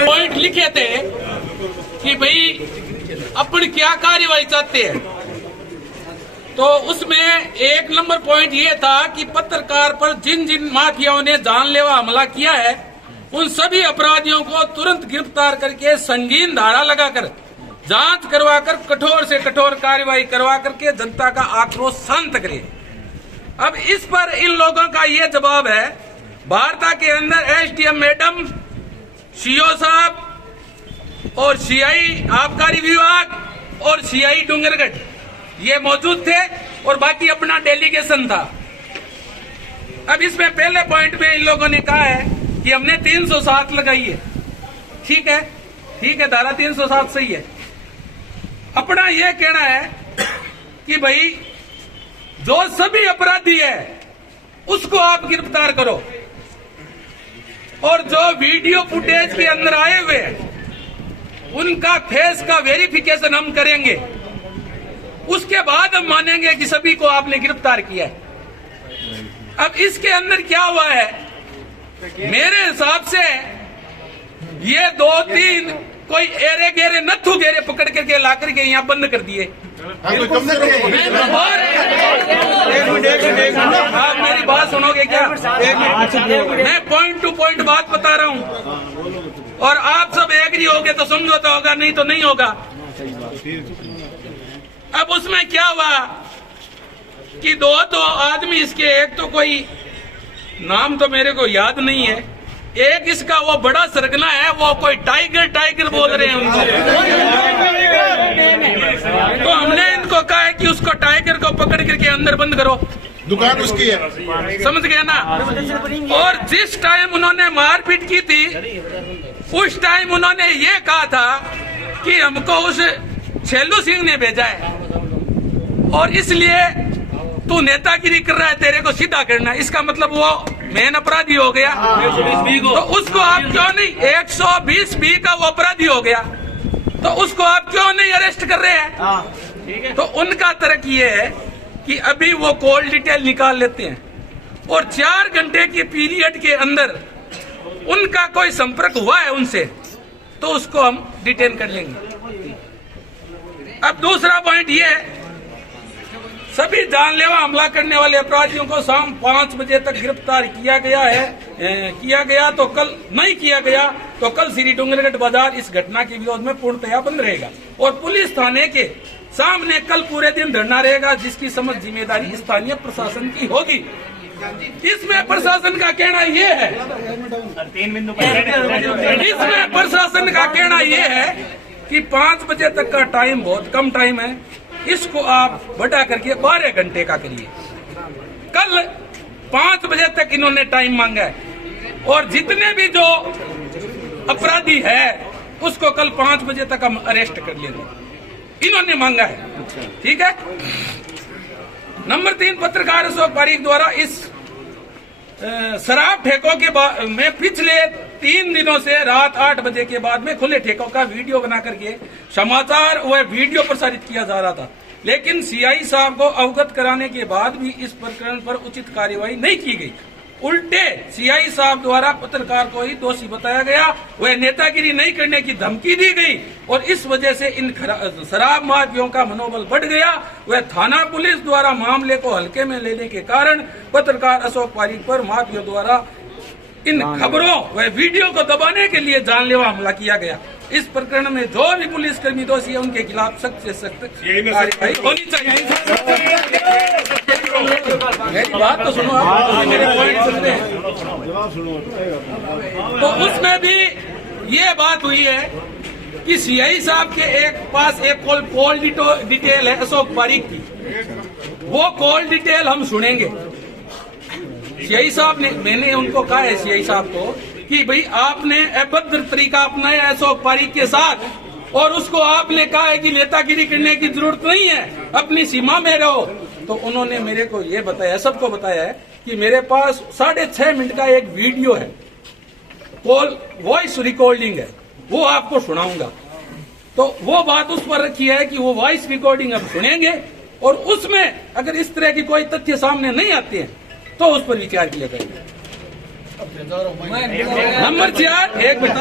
Point लिखे थे कि भाई अपन क्या कार्यवाही चाहते हैं, तो उसमें एक नंबर पॉइंट ये था कि पत्रकार पर जिन जिन माफियाओं ने जानलेवा हमला किया है उन सभी अपराधियों को तुरंत गिरफ्तार करके संगीन धारा लगाकर जांच करवाकर कठोर से कठोर कार्रवाई करवा करके जनता का आक्रोश शांत करे। अब इस पर इन लोगों का ये जवाब है, वार्ता के अंदर एसडीएम मैडम, सीओ साहब और सीआई आबकारी विभाग और सीआई डूंगरगढ़ ये मौजूद थे और बाकी अपना डेलीगेशन था। अब इसमें पहले पॉइंट में इन लोगों ने कहा है कि हमने 307 लगाई है। ठीक है, धारा 307 सही है। अपना यह कहना है कि भाई जो सभी अपराधी है उसको आप गिरफ्तार करो और जो वीडियो फुटेज के अंदर आए हुए हैं उनका फेस का वेरिफिकेशन हम करेंगे, उसके बाद हम मानेंगे कि सभी को आपने गिरफ्तार किया है। अब इसके अंदर क्या हुआ है, मेरे हिसाब से ये 2-3 कोई एरे गेरे नथु गेरे पकड़ करके ला करके यहाँ बंद कर दिए। आप मेरी बात सुनोगे क्या? मैं पॉइंट टू पॉइंट बात बता रहा हूँ और आप सब एग्री होगे तो समझौता होगा, नहीं तो नहीं होगा। अब उसमें क्या हुआ कि दो आदमी इसके, एक तो कोई नाम तो मेरे को याद नहीं है, एक इसका वो बड़ा सरगना है, वो कोई टाइगर बोल रहे हैं उनको। तो हमने इनको कहा है कि उसको टाइगर को पकड़ करके अंदर बंद करो, दुकान उसकी है, समझ गया ना। और जिस टाइम उन्होंने मारपीट की थी उस टाइम उन्होंने ये कहा था कि हमको उस छेलू सिंह ने भेजा है और इसलिए तू नेतागिरी कर रहा है, तेरे को सीधा करना है। इसका मतलब वो मेन अपराधी हो गया। तो उसको आप क्यों नहीं, 120B का वो अपराधी हो गया, तो उसको आप क्यों नहीं अरेस्ट कर रहे हैं? तो उनका तर्क ये है कि अभी वो कॉल डिटेल निकाल लेते हैं और 4 घंटे के पीरियड के अंदर उनका कोई संपर्क हुआ है उनसे तो उसको हम डिटेन कर लेंगे। अब दूसरा पॉइंट ये है, सभी जानलेवा हमला करने वाले अपराधियों को शाम 5 बजे तक गिरफ्तार किया गया तो कल नहीं किया गया तो कल श्री डूंगरगढ़ बाजार इस घटना के विरोध में पूर्णतया बंद रहेगा और पुलिस थाने के सामने कल पूरे दिन धरना रहेगा, जिसकी समझ जिम्मेदारी स्थानीय प्रशासन की होगी। इसमें प्रशासन का कहना ये है, इसमें प्रशासन का कहना ये है कि 5 बजे तक का टाइम बहुत कम टाइम है, इसको आप बढ़ा करके 12 घंटे का करिए। कल 5 बजे तक इन्होंने टाइम मांगा है और जितने भी जो अपराधी है उसको कल 5 बजे तक हम अरेस्ट कर लेंगे, इन्होंने मांगा है। ठीक है। नंबर 3, पत्रकार अशोक पारीक द्वारा इस शराब ठेकों के में पिछले 3 दिनों से रात 8 बजे के बाद में खुले ठेकों का वीडियो बना करके समाचार व वीडियो प्रसारित किया जा रहा था, लेकिन सीआई साहब को अवगत कराने के बाद भी इस प्रकरण पर उचित कार्यवाही नहीं की गई। उल्टे सीआई साहब द्वारा पत्रकार को ही दोषी बताया गया, वह नेतागिरी नहीं करने की धमकी दी गई और इस वजह से इन शराब माफियों का मनोबल बढ़ गया। वह थाना पुलिस द्वारा मामले को हल्के में लेने के कारण पत्रकार अशोक पारीक पर माफियों द्वारा इन खबरों व वीडियो को दबाने के लिए जानलेवा हमला किया गया। इस प्रकरण में जो भी पुलिसकर्मी दोषी है उनके खिलाफ सख्त से सख्त कार्रवाई होनी चाहिए। मेरी बात तो सुनो, आप मेरे पॉइंट सुनते हैं। तो उसमें भी ये बात हुई है कि सीआई साहब के पास एक कॉल डिटेल है अशोक पारीक की, वो कॉल डिटेल हम सुनेंगे। सीआई साहब ने, मैंने उनको कहा है सीआई साहब को कि भाई आपने अभद्र तरीका अपनाया अशोक पारीक के साथ और उसको आपने कहा है कि नेतागिरी करने की जरूरत नहीं है, अपनी सीमा में रहो। तो उन्होंने मेरे को ये बताया, सबको बताया है कि मेरे पास 6.5 मिनट का एक वीडियो है, कॉल वॉइस रिकॉर्डिंग है, वो आपको सुनाऊंगा। तो वो बात उस पर रखी है कि वो वॉइस रिकॉर्डिंग अब सुनेंगे और उसमें अगर इस तरह की कोई तथ्य सामने नहीं आते हैं तो उस पर विचार किया जाएगा। नंबर 4, एक मिनट,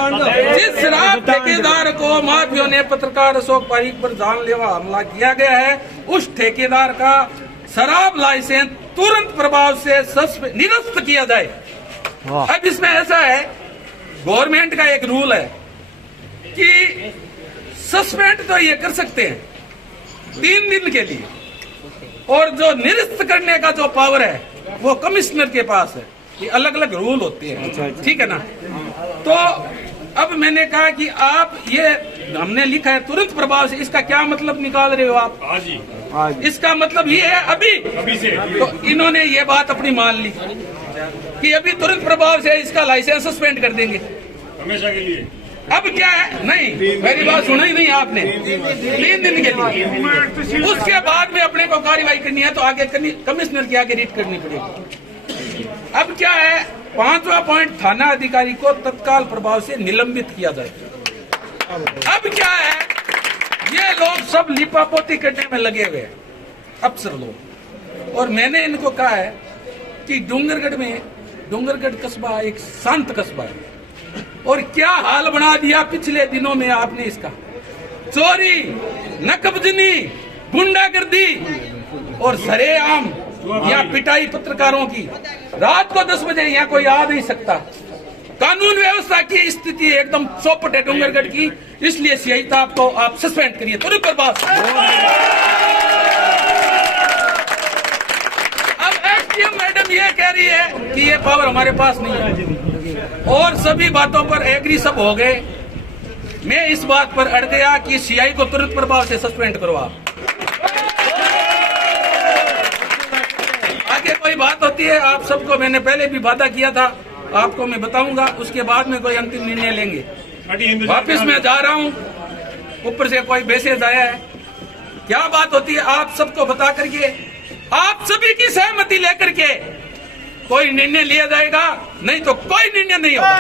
जिस शराब ठेकेदार को माफियों ने पत्रकार अशोक पारीक पर जानलेवा हमला किया गया है, उस ठेकेदार का शराब लाइसेंस तुरंत प्रभाव से निरस्त किया जाए। अब इसमें ऐसा है, गवर्नमेंट का एक रूल है कि सस्पेंड तो ये कर सकते हैं 3 दिन के लिए, और जो निरस्त करने का जो पावर है वो कमिश्नर के पास है। ये अलग अलग रूल होते हैं, ठीक है ना। तो अब मैंने कहा कि आप ये हमने लिखा है तुरंत प्रभाव से, इसका क्या मतलब निकाल रहे हो आप? आज इसका मतलब ये है अभी से। तो इन्होंने ये बात अपनी मान ली कि अभी तुरंत प्रभाव से इसका लाइसेंस सस्पेंड कर देंगे हमेशा के लिए। अब क्या है, नहीं मेरी बात सुना ही नहीं आपने, 3 दिन के लिए। उसके बाद में अपने को कार्रवाई करनी है तो आगे कमिश्नर के आगे रीट करनी पड़ेगी। अब क्या है, 5वां पॉइंट, थाना अधिकारी को तत्काल प्रभाव से निलंबित किया जाए। अब क्या है, ये लोग सब लिपापोती करने में लगे हुए हैं, अफसर लोग, और मैंने इनको कहा है कि डूंगरगढ़ कस्बा एक शांत कस्बा है, और क्या हाल बना दिया पिछले दिनों में आपने इसका। चोरी, नकबजनी, गुंडागर्दी और सरेआम यहाँ पिटाई पत्रकारों की। रात को 10 बजे यहाँ कोई आ नहीं सकता। कानून व्यवस्था की स्थिति एकदम चौपट है डूंगरगढ़ की, इसलिए सीआई साहब को आप सस्पेंड करिए तुरंत प्रभाव। अब एसडीएम मैडम ये कह रही है कि ये पावर हमारे पास नहीं है, और सभी बातों पर एग्री सब हो गए। मैं इस बात पर अड़ गया कि सीआई को तुरंत प्रभाव से सस्पेंड करो आप। आगे कोई बात होती है, आप सबको मैंने पहले भी वादा किया था, आपको मैं बताऊंगा, उसके बाद में कोई अंतिम निर्णय लेंगे। वापिस मैं जा रहा हूं, ऊपर से कोई मैसेज आया है, क्या बात होती है आप सबको बता करके आप सभी की सहमति लेकर के कोई निर्णय लिया जाएगा, नहीं तो कोई निर्णय नहीं होगा।